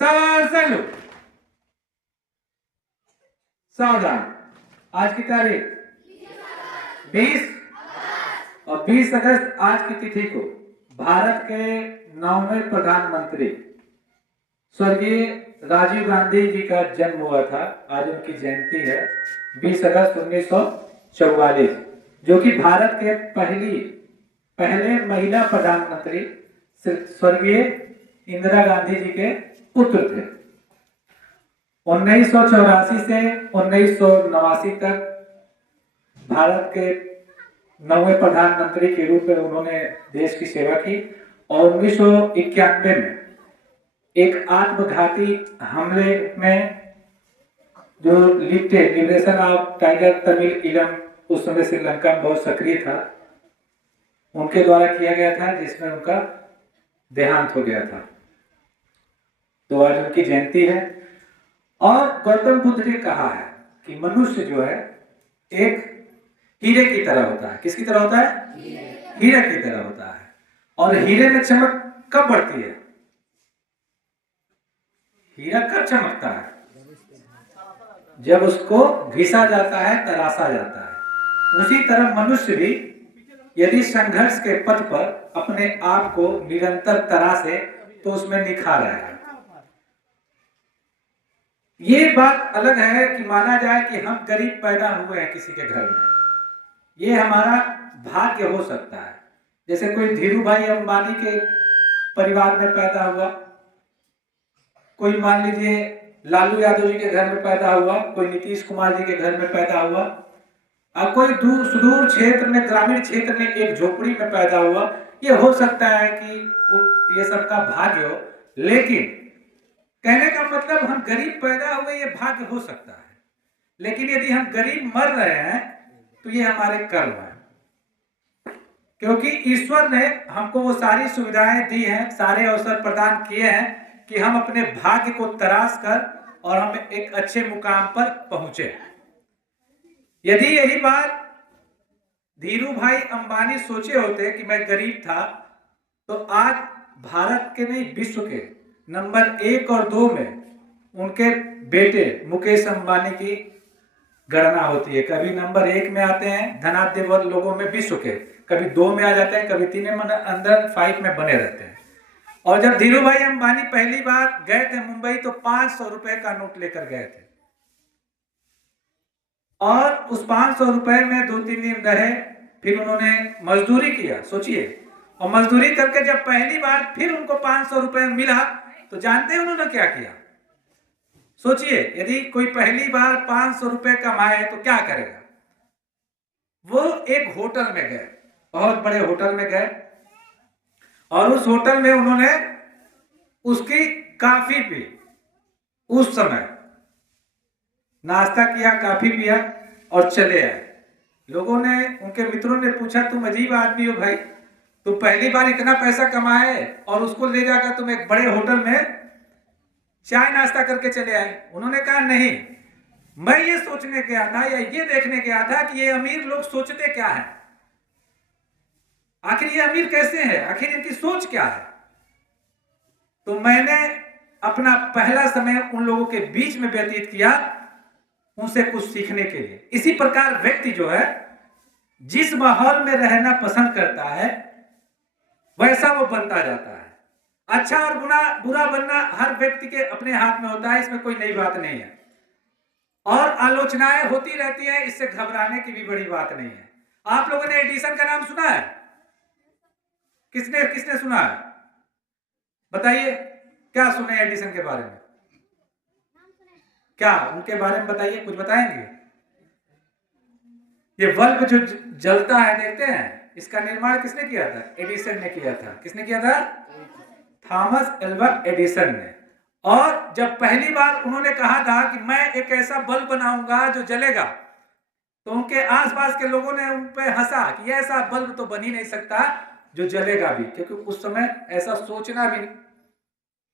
सावधान। सावधान। आज की तारीख 20 और 20 अगस्त आज की तिथि को भारत के 9वें प्रधानमंत्री स्वर्गीय राजीव गांधी जी का जन्म हुआ था। आज उनकी जयंती है 20 अगस्त 1944, जो कि भारत के पहले महिला प्रधानमंत्री स्वर्गीय इंदिरा गांधी जी के पुत्र थे। 1984 से 1989 तक भारत के 9वें प्रधानमंत्री के रूप में उन्होंने देश की सेवा की और 1991 में एक आत्मघाती हमले में जो लिबरेशन ऑफ टाइगर तमिल इलम उस समय श्रीलंका में बहुत सक्रिय था, उनके द्वारा किया गया था, जिसमें उनका देहांत हो गया था। तो आज उनकी जयंती है। और गौतम बुद्ध ने कहा है कि मनुष्य जो है एक हीरे की तरह होता है। किसकी तरह होता है? हीरे की तरह होता है। और हीरे में चमक कब बढ़ती है? हीरा कब चमकता है? जब उसको घिसा जाता है, तराशा जाता है। उसी तरह मनुष्य भी यदि संघर्ष के पथ पर अपने आप को निरंतर तराशे तो उसमें निखार आएगा। ये बात अलग है कि माना जाए कि हम गरीब पैदा हुए हैं किसी के घर में, ये हमारा भाग्य हो सकता है। जैसे कोई धीरू भाई अंबानी के परिवार में पैदा हुआ, कोई मान लीजिए लालू यादव जी के घर में पैदा हुआ, कोई नीतीश कुमार जी के घर में पैदा हुआ, और कोई सुदूर क्षेत्र में, ग्रामीण क्षेत्र में एक झोपड़ी में पैदा हुआ। ये हो सकता है कि ये सबका भाग्य हो, लेकिन कहने का मतलब हम गरीब पैदा हुए ये भाग्य हो सकता है, लेकिन यदि हम गरीब मर रहे हैं तो ये हमारे कर्म है। क्योंकि ईश्वर ने हमको वो सारी सुविधाएं दी हैं, सारे अवसर प्रदान किए हैं कि हम अपने भाग्य को तराश कर और हम एक अच्छे मुकाम पर पहुंचे। यदि यही बात धीरू भाई अंबानी सोचे होते कि मैं गरीब था, तो आज भारत के नहीं विश्व के नंबर 1 और 2 में उनके बेटे मुकेश अंबानी की गणना होती है। कभी नंबर 1 में आते हैं धनाढ्य लोगों में विश्व के, कभी 2 में आ जाते हैं, कभी 3 में, अंदर 5 में बने रहते हैं। और जब धीरू भाई अंबानी पहली बार गए थे मुंबई तो 500 रुपए का नोट लेकर गए थे, और उस 500 रुपए में 2-3 दिन रहे, फिर उन्होंने मजदूरी किया। सोचिए, और मजदूरी करके जब पहली बार फिर उनको 500 रुपए मिला तो जानते हैं उन्होंने क्या किया? सोचिए, यदि कोई पहली बार 500 रुपए कमाए तो क्या करेगा? वो एक होटल में गए, बहुत बड़े होटल में गए, और उस होटल में उन्होंने उसकी कॉफी पी। उस समय नाश्ता किया, कॉफी पिया और चले आए। लोगों ने, उनके मित्रों ने पूछा, तुम अजीब आदमी हो भाई, तुम पहली बार इतना पैसा कमाए और उसको ले जाकर तुम एक बड़े होटल में चाय नाश्ता करके चले आए। उन्होंने कहा, नहीं, मैं ये सोचने गया था या ये देखने गया था कि ये अमीर लोग सोचते क्या है, आखिर ये अमीर कैसे हैं, आखिर इनकी सोच क्या है। तो मैंने अपना पहला समय उन लोगों के बीच में व्यतीत किया, उनसे कुछ सीखने के लिए। इसी प्रकार व्यक्ति जो है जिस माहौल में रहना पसंद करता है वैसा वो बनता जाता है। अच्छा और बुरा बनना हर व्यक्ति के अपने हाथ में होता है, इसमें कोई नई बात नहीं है। और आलोचनाएं होती रहती हैं, इससे घबराने की भी बड़ी बात नहीं है। आप लोगों ने एडिसन का नाम सुना है? किसने किसने सुना है? बताइए, क्या सुने एडिसन के बारे में? क्या उनके बारे में बताइए, कुछ बताएंगे? ये बल्ब जो जलता है देखते हैं, इसका निर्माण किसने किया था? एडिसन ने किया था। किसने किया था? थॉमस एल्वा एडिसन ने। और जब पहली बार उन्होंने कहा था कि मैं एक ऐसा बल्ब बनाऊंगा जो जलेगा, तो उनके आसपास के लोगों ने उन पे हंसा कि ऐसा बल्ब तो बन ही नहीं सकता जो जलेगा भी, क्योंकि उस समय ऐसा सोचना भी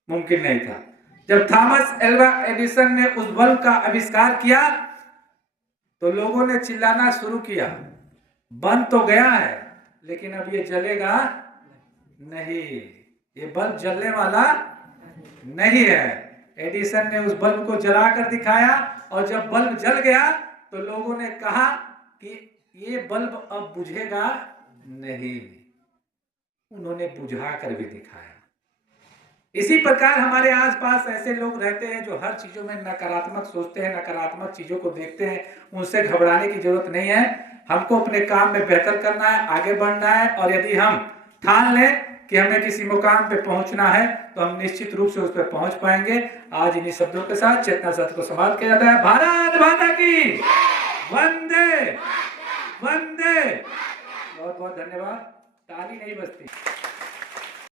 मुमकिन नहीं था। जब थॉमस एल्वा एडिसन ने उस बल्ब का आविष्कार किया तो लोगों ने चिल्लाना शुरू किया, बन तो गया है लेकिन अब ये जलेगा नहीं, ये बल्ब जलने वाला नहीं है। एडिसन ने उस बल्ब को जलाकर दिखाया और जब बल्ब जल गया तो लोगों ने कहा कि ये बल्ब अब बुझेगा नहीं। उन्होंने बुझा कर भी दिखाया। इसी प्रकार हमारे आसपास ऐसे लोग रहते हैं जो हर चीजों में नकारात्मक सोचते हैं, नकारात्मक चीजों को देखते हैं। उनसे घबराने की जरूरत नहीं है। हमको अपने काम में बेहतर करना है, आगे बढ़ना है, और यदि हम ठान लें कि हमें किसी मुकाम पे पहुंचना है तो हम निश्चित रूप से उस पर पहुंच पाएंगे। आज इन्हीं शब्दों के साथ चेतना सत्र को समाप्त किया जाता है। भारत माता की वंदे वंदे। बहुत बहुत धन्यवाद। ताली नहीं बजती।